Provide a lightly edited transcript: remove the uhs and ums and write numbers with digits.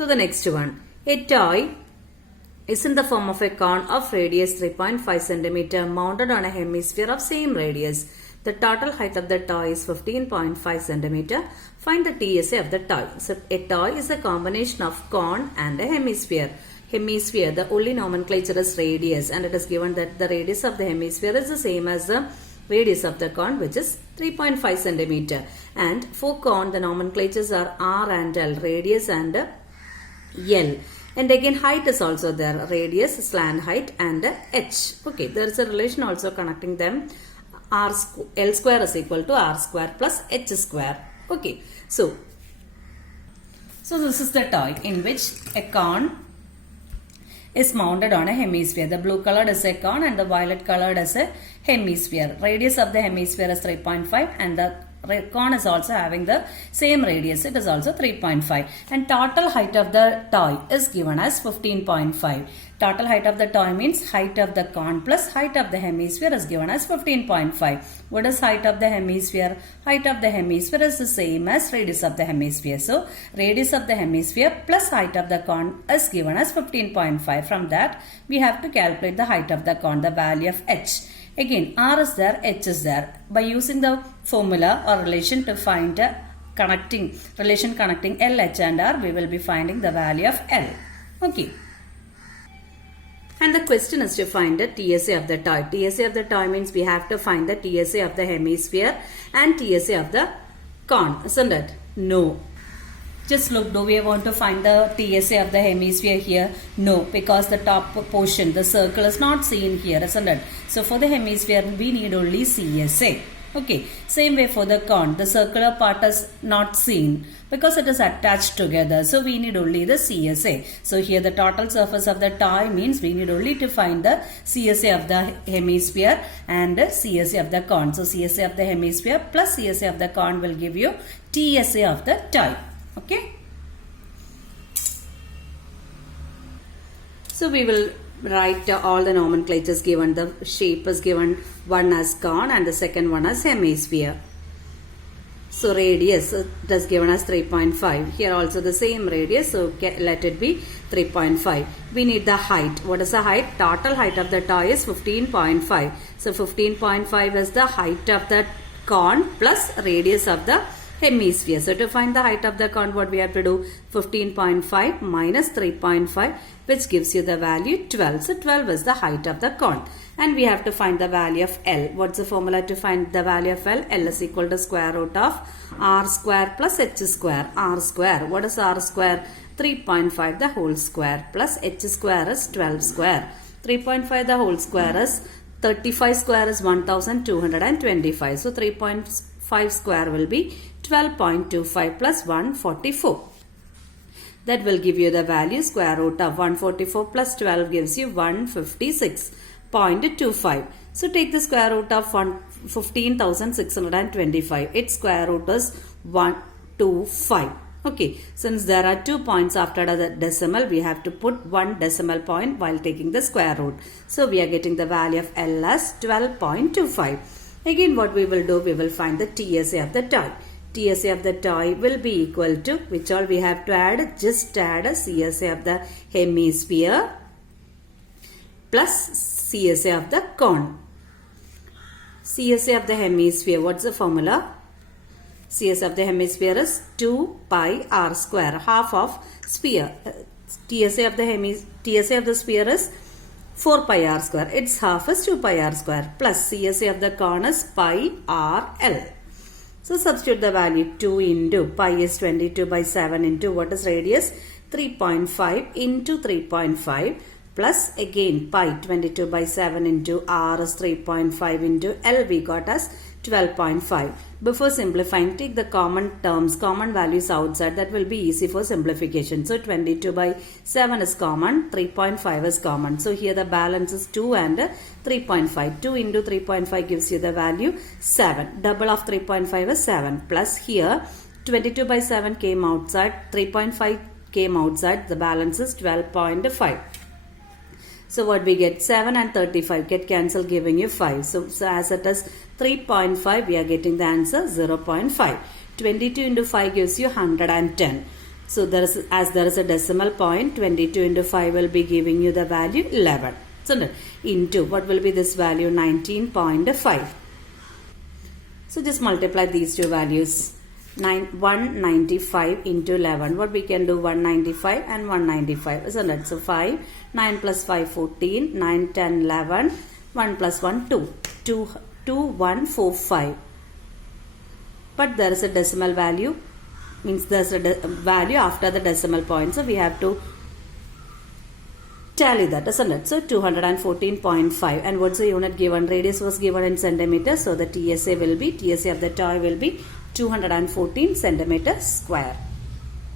So the next one, a toy is in the form of a cone of radius 3.5 cm mounted on a hemisphere of same radius. The total height of the toy is 15.5 cm. Find the TSA of the toy. So a toy is a combination of cone and a hemisphere. Hemisphere, the only nomenclature is radius, and it is given that the radius of the hemisphere is the same as the radius of the cone, which is 3.5 cm. And for cone, the nomenclatures are R and L, radius and L. And again, height is also there, radius, slant height and h. Okay, there is a relation also connecting them. L square is equal to R square plus h square. Okay, so this is the toy in which a cone is mounted on a hemisphere. The blue colored is a cone and the violet colored is a hemisphere. Radius of the hemisphere is 3.5 and the cone is also having the same radius. It is also 3.5. And total height of the toy is given as 15.5. Total height of the toy means height of the cone plus height of the hemisphere is given as 15.5. What is height of the hemisphere? Height of the hemisphere is the same as radius of the hemisphere. So, radius of the hemisphere plus height of the cone is given as 15.5. From that, we have to calculate the height of the cone, the value of h. Again, R is there, H is there. By using the formula or relation to find a relation connecting L, H and R, we will be finding the value of L. Okay. And the question is to find the TSA of the toy. TSA of the toy means we have to find the TSA of the hemisphere and TSA of the cone, isn't it? No. Just look, do we want to find the TSA of the hemisphere here? No, because the top portion, the circle is not seen here, isn't it? So for the hemisphere, we need only CSA. Okay, same way for the cone, the circular part is not seen because it is attached together. So we need only the CSA. So here the total surface of the toy means we need only to find the CSA of the hemisphere and the CSA of the cone. So CSA of the hemisphere plus CSA of the cone will give you TSA of the toy. Okay. So we will write all the nomenclatures given. The shape is given, one as cone and the second one as hemisphere. So radius, it is given as 3.5. Here also the same radius, so let it be 3.5. We need the height. What is the height? Total height of the toy is 15.5. So 15.5 is the height of the cone plus radius of the hemisphere. So to find the height of the cone, what we have to do? 15.5 minus 3.5, which gives you the value 12. So 12 is the height of the cone. And we have to find the value of L. What's the formula to find the value of L? L is equal to square root of R square plus H square. R square. What is R square? 3.5 the whole square plus H square is 12 square. 3.5 the whole square is 35 square is 1225. So 3.5 square will be 12.25 plus 144. That will give you the value square root of 144 plus 12 gives you 156.25. So take the square root of 15,625. Its square root is 125. Okay, since there are 2 points after the decimal, we have to put 1 decimal point while taking the square root. So we are getting the value of L as 12.25. Again, what we will do, we will find the TSA of the toy. TSA of the toy will be equal to, which all we have to add? Just add a CSA of the hemisphere plus CSA of the cone. CSA of the hemisphere, what's the formula? CSA of the hemisphere is 2 pi r square, half of sphere. TSA of the sphere is 4 pi r square. Its half is 2 pi r square plus CSA of the cone is pi r l. So substitute the value. 2 into pi is 22 by 7 into what is radius? 3.5 into 3.5 plus again pi 22 by 7 into r is 3.5 into L we got as 12.5. Before simplifying, take the common terms, common values outside. That will be easy for simplification. So 22 by 7 is common, 3.5 is common. So here the balance is 2 and 3.5. 2 into 3.5 gives you the value 7. Double of 3.5 is 7. Plus here 22 by 7 came outside, 3.5 came outside. The balance is 12.5. So what we get? 7 and 35 get cancelled, giving you 5. So as it is 3.5, we are getting the answer 0.5. 22 into 5 gives you 110. So as there is a decimal point, 22 into 5 will be giving you the value 11. So into what will be this value? 19.5. So just multiply these two values. 195 into 11. What we can do? 195 and 195, isn't it? So 5, 9 plus 5, 14, 9, 10, 11, 1 plus 1, 2, 1, 4, 5. But there is a decimal value, means there's a value after the decimal point. So we have to tally that, isn't it? So 214.5. And what's the unit given? Radius was given in centimeters. So the TSA of the toy will be 214 centimeters square.